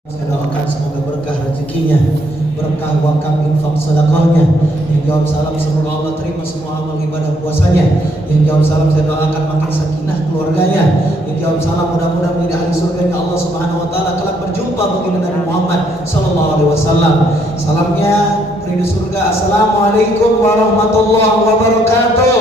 Saya doakan semoga berkah rezekinya, berkah wakaf infak sedekahnya. Yang jawab salam semoga Allah terima semua amal ibadah puasanya. Yang jawab salam saya doakan makin sakinah keluarganya. Yang jawab salam mudah-mudahan menjadi ahli surganya Allah Subhanahu wa taala kelak berjumpa baginda Nabi Muhammad sallallahu alaihi wasallam. Salamnya rindu surga. Assalamualaikum warahmatullahi wabarakatuh.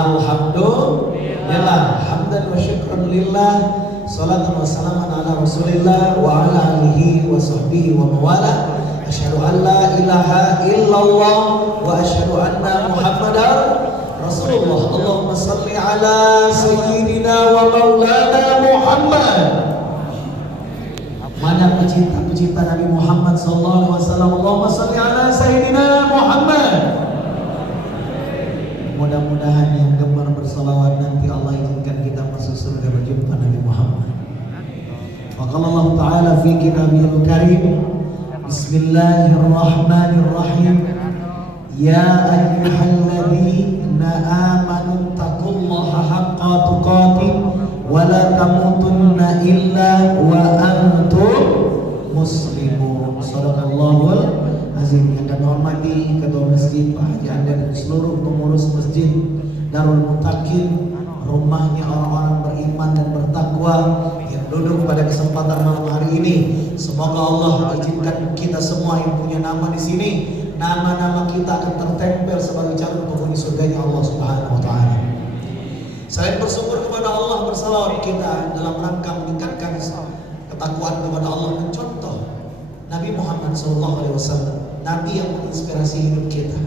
Alhamdulillah, hamdan wa syukran lillah, salatan wa salaman ala rasulillah wa ala alihi wa sahbihi wa mawala. Asyhadu an la ilaha illallah wa asyhadu anna muhammadar rasulullah. Allahumma salli ala sayyidina wa maulana Muhammad. Mana pecinta Nabi Muhammad sallallahu alaihi wasallam. Allahumma salli ala sayyidina Muhammad. Mudah-mudahan yang gemar bersalawat nanti Allah izinkan kita masuk surga berjumpa Nabi Muhammad. Maka Allah Ta'ala fi kitabihil karim, Bismillahirrahmanirrahim. Ya ayyuhalladzina amanu taqullaha haqqa tuqatih wa la tamutunna illa wa antum muslimun. Shadaqallahul azim. Yang kami hormati Ketua Masjid Pak Haji Anda dan seluruh pengurus Masjid Darul Mutakin, rumahnya orang-orang beriman dan bertakwa yang duduk pada kesempatan malam hari ini. Semoga Allah izinkan kita semua yang punya nama di sini, nama-nama kita akan tertempel sebagai calon penghuni surganya Allah Subhanahu wa taala. Selain bersyukur kepada Allah, bersalawat kita dalam rangka meningkatkan ketakwaan kepada Allah, mencontoh Nabi Muhammad SAW, Nabi yang menginspirasi hidup kita,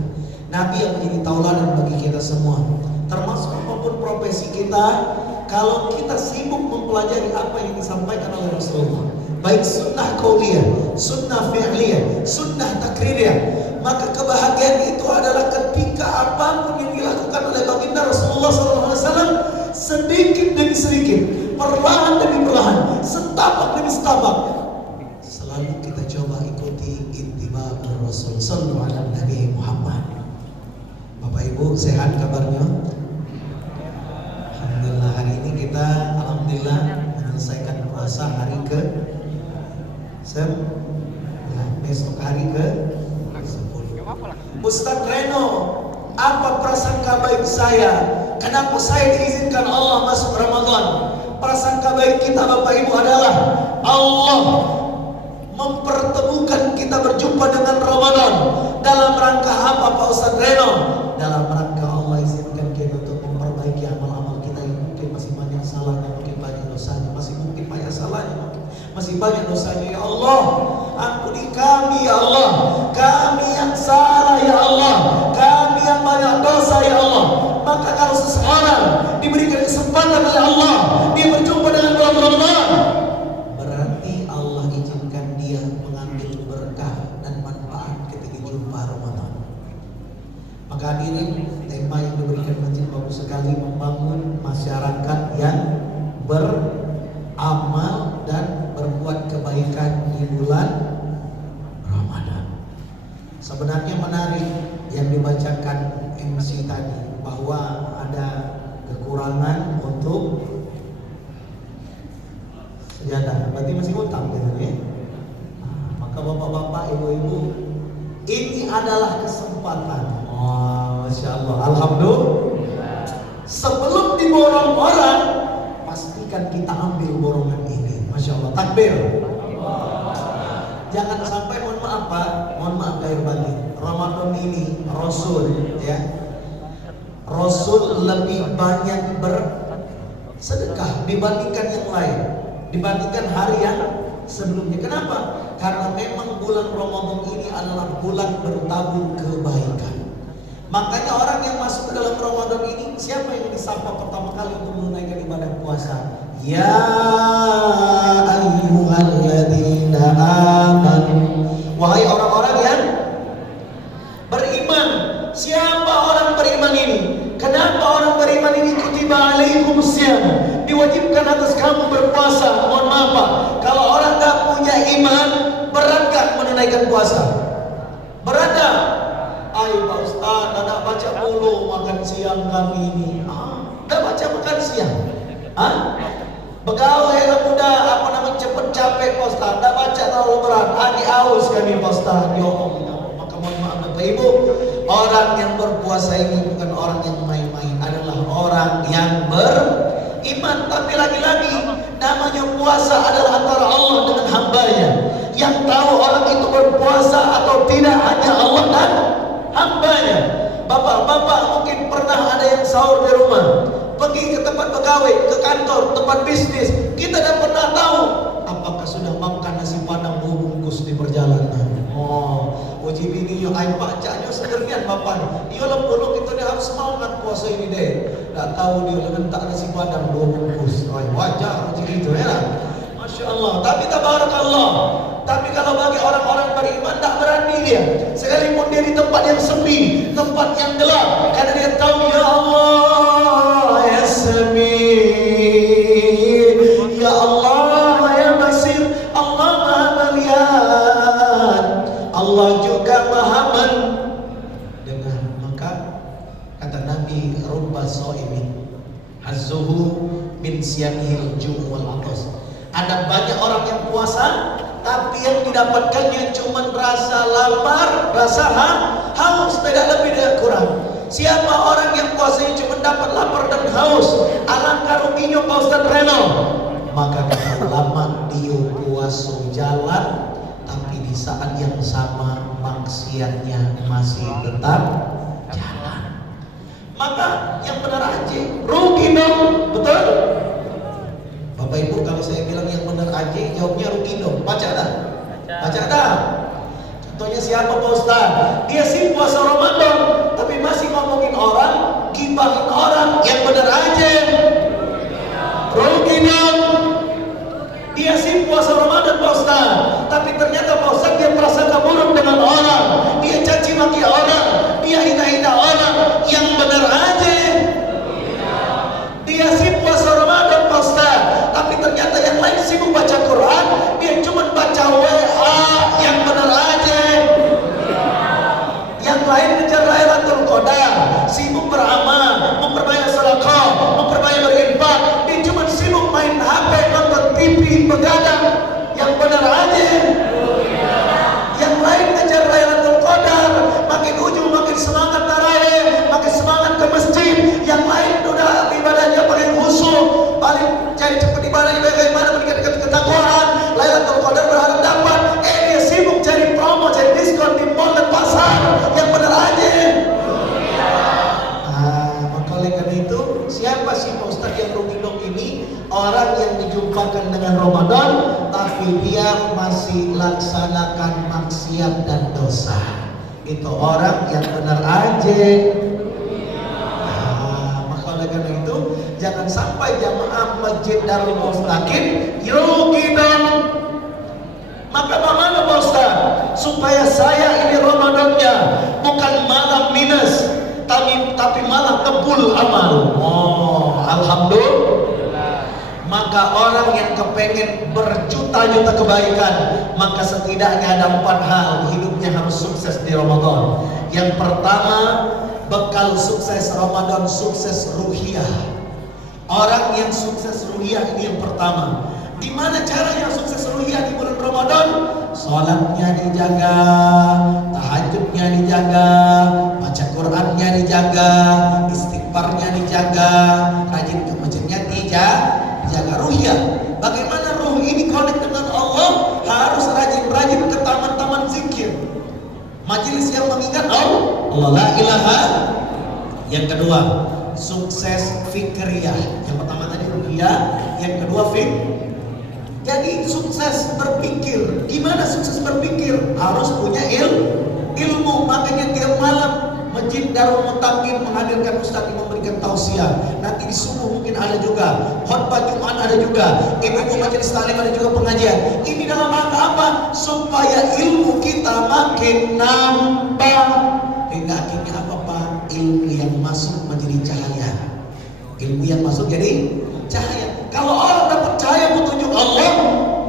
Nabi yang menjadi tauladan bagi kita semua. Termasuk apapun profesi kita, kalau kita sibuk mempelajari apa yang disampaikan oleh Rasulullah, baik sunnah qauliyah, sunnah fi'liyah, sunnah takririyah, maka kebahagiaan itu adalah ketika apapun yang dilakukan oleh baginda Rasulullah SAW, sedikit demi sedikit, perlahan demi perlahan, setapak demi setapak, selalu kita coba ikuti ittiba' Rasul sallallahu alaihi Nabi Muhammad. Bapak Ibu sehat kabarnya? Alhamdulillah, hari ini kita alhamdulillah menyelesaikan puasa hari ke besok hari ke 10. Ustaz Reno, apa prasangka baik saya? Kenapa saya diizinkan Allah masuk Ramadan? Prasangka baik kita Bapak Ibu adalah Allah mempertemukan kita berjumpa dengan Ramadan. Dalam rangka apa Pak Ustaz Reno? Dalam rangka Allah izinkan kita untuk memperbaiki amal-amal kita yang mungkin masih banyak salahnya, mungkin banyak dosanya, masih banyak salahnya, masih banyak dosanya. Ya Allah, ampuni kami ya Allah, kami yang salah ya Allah, kami yang banyak dosa ya Allah. Maka kalau seseorang diberikan kesempatan oleh Allah, dia berjumpa dengan bulan Ramadan, berarti Allah izinkan dia mengambil berkah dan manfaat ketika jumpa Ramadan. Maka hadirin, tema yang diberikan masjid bagus sekali, membangun masyarakat yang beramal dan berbuat kebaikan di bulan Ramadan. Sebenarnya menarik yang dibacakan MC tadi, bahwa ada kekurangan untuk sejadah, berarti masih utang gitu ya. Maka bapak-bapak, ibu-ibu, ini adalah kesempatan. Oh, Masya Allah, alhamdulillah. Sebelum diborong orang, pastikan kita ambil borongan ini. Masya Allah, takbir. Jangan sampai, mohon maaf Pak, mohon maaf lahir batin, Ramadan ini Rasul ya, Rasul lebih banyak bersedekah dibandingkan yang lain, dibandingkan hari yang sebelumnya. Kenapa? Karena memang bulan Ramadan ini adalah bulan bertabur kebaikan. Makanya orang yang masuk ke dalam Ramadan ini, siapa yang disapa pertama kali untuk menunaikan ibadah puasa? Ya ayyuhalladzina amanu, wahai orang-orang yang beriman. Siapa orang beriman ini? Kenapa orang beriman ini kutiba alaikumusiyam, diwajibkan atas kamu berpuasa? Mohon maaf Pak, kalau orang gak punya iman, berat gak menunaikan puasa? Berat gak? Ayo Pak Ustaz, tidak baca mulu makan siang kami ini. Tidak baca makan siang. Pegawai yang muda, apa namanya, cepet capek Pak Ustaz, tak baca terlalu berat, adi aus kami Pak Ustaz. Ya Allah, maka mohon maaf Bapak Ibu, orang yang berpuasa ini bukan orang yang main-main, adalah orang yang beriman. Tapi lagi-lagi, namanya puasa adalah antara Allah dengan hambanya. Yang tahu orang itu berpuasa atau tidak hanya Allah dan hambanya. Bapak-bapak mungkin pernah ada yang sahur di rumah, pergi ke tempat pegawai, ke kantor, tempat bisnis, kita tidak pernah tahu apakah sudah makan nasi padang 2 bungkus di perjalanan. Uji bini yo ayo bacanya segernian bapak. Iyo lepuluh kita dia harus semangat puasa ini deh. Tak tahu dia letak nasi padang 2 bungkus. Wajar uji gitu ya. Masya Allah. Tapi tabarakallah. Tapi kalau bagi orang-orang beriman tak berani dia. Sekalipun dia di tempat yang sepi, tempat yang gelap, karena dia tahu ya Allah ya Sami, ya Allah ya Basir, Allah Maha melihat, Allah juga Maha mendengar. Maka kata Nabi, rubba shaimin hazzuhu min siyamihil ju' wal atas. Ada banyak orang yang puasa, tapi yang didapatkannya cuma rasa lapar, rasa haus, tidak lebih tidak kurang. Siapa orang yang puasanya cuma dapat lapar dan haus, alangkah ruginya Pak Ustaz Reno. Maka kata ulama, dia puasa jalan, tapi di saat yang sama maksiatnya masih tetap jalan. Maka yang benar aja, rugi dong, betul? Bapak Ibu, kalau saya bilang yang benar aja, jawabnya rugi dong. Baca dah. Baca dah. Contohnya siapa Pak Ustaz? Dia sih puasa Ramadan, tapi masih ngomongin orang, gibahin orang. Yang benar aja, rugi dong. Dia sih puasa Ramadan Pak Ustaz, tapi ternyata Pak Ustaz dia prasangka buruk dengan orang, dia caci maki orang, dia hina-hina orang. Yang benar aja, dia sih puasa Ramadan Pak Ustaz, tapi ternyata yang lain sibuk baca Quran, dia cuma baca WA. Yang benar aja, yang lain ngejar Lailatul Qadar, sibuk beramal, memperbanyak sedekah, memperbanyak berinfak, dia cuma sibuk main HP, nonton TV, begadang. Yang benar aja, yang lain ngejar Lailatul Qadar, makin ujung makin semangat tarawih, makin semangat ke masjid. Yang lain udah ibadahnya paling khusyuk, paling cari cepat ibadahnya bagaimana meningkatkan ketakwaan. Lailatul Qadar berharap dapat, dia sibuk cari promo, cari diskon di mall dan pasar. Yang benar aja. Maka oleh karena itu, siapa sih Pak Ustaz yang rugi dong ini? Orang yang dijumpakan dengan Ramadan, tapi dia masih laksanakan maksiat dan dosa. Itu orang yang benar aja. Maka oleh karena itu, jangan sampai jamaah Masjid Darul Mustaqim rugi dong. Maka bagaimana Pak Ustaz? Supaya saya ini Ramadannya bukan malah minus, tapi malah kebul amal. Alhamdulillah. Maka orang yang kepengen berjuta-juta kebaikan, maka setidaknya ada 4 hal hidupnya harus sukses di Ramadan. Yang pertama, bekal sukses Ramadan, sukses ruhiyah. Orang yang sukses ruhiyah ini yang pertama. Di mana caranya sukses ruhiyah di bulan Ramadan? Salatnya dijaga, tahajudnya dijaga, baca Qurannya dijaga, istighfarnya dijaga, rajin ke masjidnya dijaga ruhiyah. Bagaimana ruh ini connect dengan Allah? Harus rajin-rajin ke taman-taman zikir, majelis yang mengingat Allah, la ilaha. Yang kedua, sukses fikriyah. Yang pertama tadi ruhiyah, yang kedua jadi sukses berpikir. Gimana sukses berpikir? Harus punya ilmu. Makanya tiap malam Masjid Darul Mustaqim menghadirkan ustaz yang memberikan tausiah. Nanti di subuh mungkin ada juga, khutbah Jumat ada juga, ibu-ibu majelis taklim ada juga pengajian. Ini dalam rangka apa? Supaya ilmu kita makin nambah. Hingga akhirnya apa Pak? Ilmu yang masuk menjadi cahaya. Ilmu yang masuk jadi cahaya. Kalau orang dapat cahaya petunjuk Allah,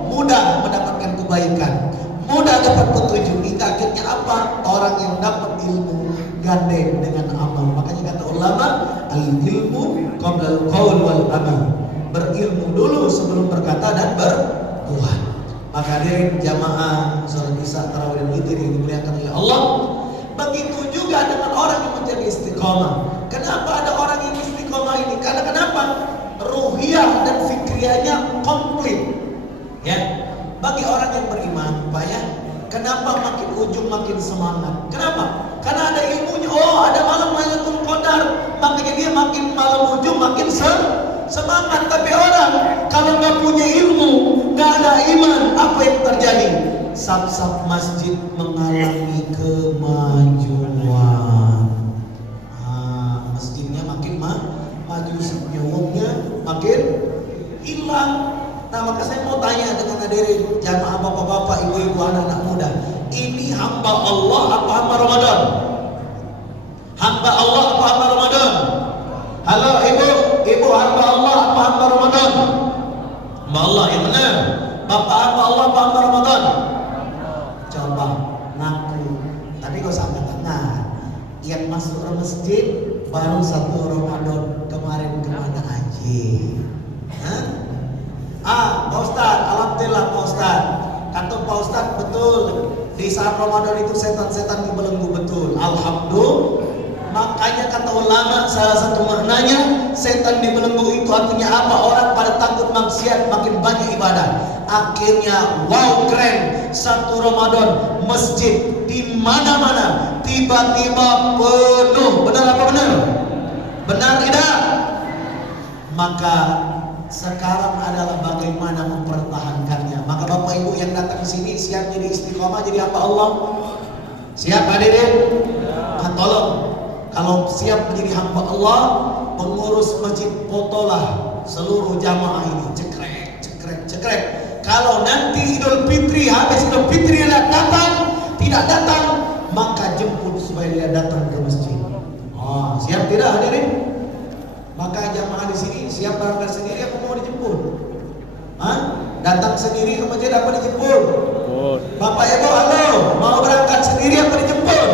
mudah mendapatkan kebaikan, mudah dapat petunjuk. Hingga akhirnya apa? Orang yang dapat ilmu gandeng dengan amal. Makanya kata ulama, al-ilmu qabla al-qaul wal amal. Berilmu dulu dulu sebelum berkata dan berbuat. Maka hadirin jamaah salat Isya tarawih dan witir yang dimuliakan oleh Allah, begitu juga dengan orang yang menjadi istiqomah. Kenapa ada orang yang istiqomah ini? Karena kenapa? Ruhiyah dan fikriyahnya komplit. Ya, bagi orang yang beriman, Pak ya, kenapa makin ujung makin semangat? Kenapa? Karena ada ilmunya. Oh, ada malam Lailatul Qadar, makanya dia makin malam ujung makin semangat. Tapi orang kalau nggak punya ilmu, nggak ada iman, apa yang terjadi? Saf-saf masjid mengalami kemajuan. Masjidnya makin maju, senyumnya makin hilang. Nah, maka saya mau tanya dengan hadirin jamaah bapak-bapak, ibu-ibu, anak-anak muda, ini hamba Allah apa hamba Ramadan? Hamba Allah apa hamba Ramadan? Halo ibu hamba Allah apa hamba Ramadan? Hamba Allah yang benar. Bapak hamba Allah apa hamba Ramadan? Coba ngaku. Tapi kok sampai tengah. Yang masuk ke masjid baru 1 Ramadan, kemarin kemana aja? Pak Ustaz, alhamdulillah Pak Ustaz. Kata Pak Ustaz, betul. Di saat Ramadan itu setan-setan dibelenggu, betul. Alhamdulillah. Makanya kata ulama, salah satu maknanya setan dibelenggu itu artinya apa? Orang pada takut maksiat, makin banyak ibadah. Akhirnya, wow keren. 1 Ramadan, masjid di mana-mana tiba-tiba penuh. Benar apa benar? Benar tidak? Maka sekarang adalah bagaimana mempertahankannya. Maka Bapak Ibu yang datang ke sini siap jadi istiqomah, jadi apa Allah? Siap hadirin? Nah, tolong, kalau siap menjadi hamba Allah, pengurus masjid fotolah seluruh jamaah ini, cekrek. Kalau nanti Idul Fitri, habis Idul Fitri dia tidak datang, maka jemput supaya dia datang ke masjid. Siap tidak hadirin? Maka jamaah di sini siap berangkat sendiri apa mau dijemput? Datang sendiri ke masjid apa dijemput? Bapak Ibu, halo, mau berangkat sendiri apa dijemput?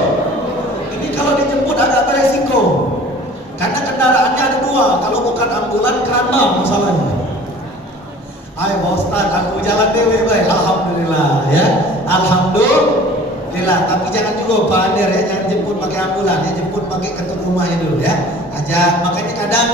Ini kalau dijemput agak beresiko, karena kendaraannya ada 2. Kalau bukan ambulan, keranda masalahnya. Ayo Pak Ustaz, aku jalan dewe baik. Alhamdulillah ya, alhamdulillah. Tapi jangan juga Pak Ander ya, jangan jemput pakai ambulan ya, jemput pakai ketuk rumahnya dulu ya. Aja, makanya kadang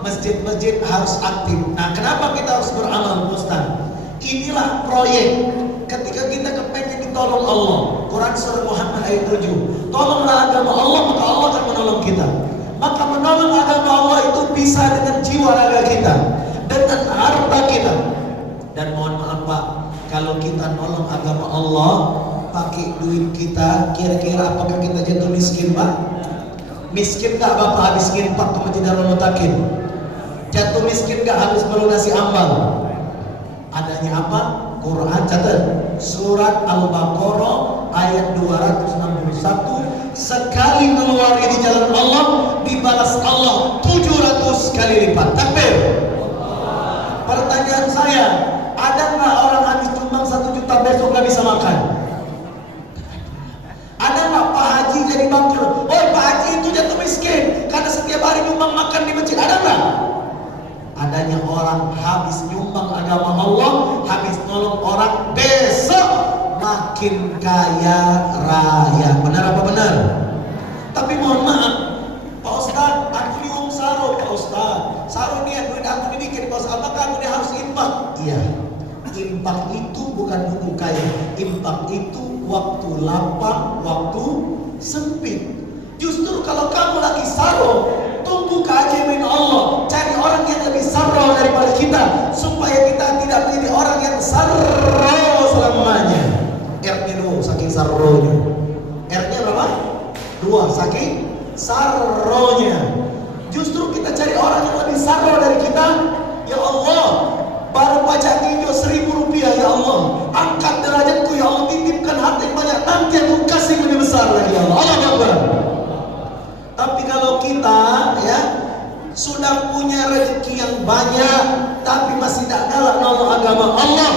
masjid-masjid harus aktif. Nah, kenapa kita harus beramal, Ustaz? Inilah proyek. Ketika kita kepengen ditolong Allah, Quran surah Muhammad ayat 7, tolonglah agama Allah, maka Allah akan menolong kita. Maka menolong agama Allah itu bisa dengan jiwa raga kita, dengan harta kita. Dan mohon maaf Pak, kalau kita nolong agama Allah pakai duit kita, kira-kira apakah kita jatuh miskin Pak? Miskin gak Bapak habis infak ke Masjid Darul Mutakin? Jatuh miskin gak habis melunasi amal? Adanya apa? Quran catat, surat Al-Baqarah ayat 261, sekali mengeluarkan di jalan Allah dibalas Allah 700 kali lipat. Takbir. Pertanyaan saya, ada nggak orang habis nyumbang 1 juta besok nggak bisa makan? Ada nggak Pak Haji jadi bangkrut? Oh, Pak Haji itu jatuh miskin karena setiap hari nyumbang makan di masjid. Ada nggak? Adanya orang habis nyumbang agama Allah, habis nolong orang, besok makin kaya raya. Benar apa benar? Tapi mohon maaf Pak Ustaz, aku dium saro Pak Ustaz. Saro niat duit aku dibikin Pak Ustaz, apakah aku dia harus infak? Iya, infak itu bukan buku kaya. Infak itu waktu lapang, waktu sempit. Justru kalau kamu lagi saro, tunggu keajaiban Allah. Cari orang yang lebih sarro daripada kita, supaya kita tidak menjadi orang yang sarro selamanya. R-nya 2 saking sarronya. R-nya berapa? 2 saking sarronya. Justru kita cari orang yang lebih sarro dari kita. Ya Allah, baru pajak hijau 1.000 rupiah ya Allah, angkat derajatku ya Allah, titipkan harta yang banyak, nanti aku kasih lebih besar lagi ya Allah. Allah Akbar. Tapi kalau kita ya sudah punya rezeki yang banyak tapi masih tidak galak nolong agama Allah,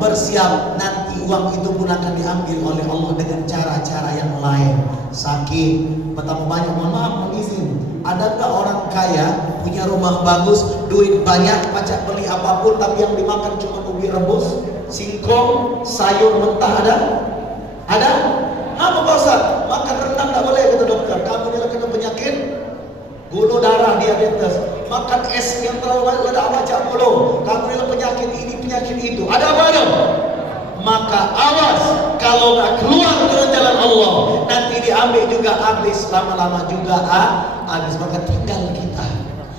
bersiap nanti uang itu pun akan diambil oleh Allah dengan cara-cara yang lain. Sakit, betapa banyak, mohon maaf, izin, adakah orang kaya punya rumah bagus, duit banyak, pacak beli apapun, tapi yang dimakan cuma ubi rebus, singkong, sayur mentah ada? Ada? Apa Pak Ustaz? Makan rendang tak boleh kata dokter. Kamu ni kena penyakit gula darah, diabetes. Makan es yang terlalu banyak ledak macam mulu. Kamu ni penyakit ini, penyakit itu. Ada apa ada? Maka awas kalau nggak keluar dari jalan Allah, nanti diambil juga habis, lama-lama juga habis. Maka tinggal kita.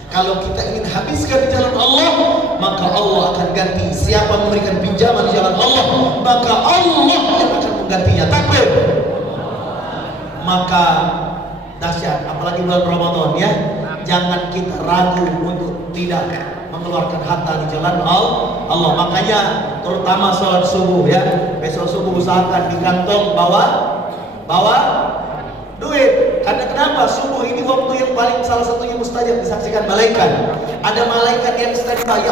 Kalau kita ingin habiskan di jalan Allah, maka Allah akan ganti. Siapa memberikan pinjaman di jalan Allah, maka Allah yang akan menggantinya. Takbir. Maka dahsyat, apalagi bulan Ramadan ya. Jangan kita ragu untuk tidak mengeluarkan harta di jalan Allah. Makanya terutama sholat subuh ya. Besok subuh usahakan di kantong bawa duit. Karena kenapa? Subuh ini waktu yang paling salah satunya mustajab, disaksikan malaikat. Ada malaikat yang standby. Ya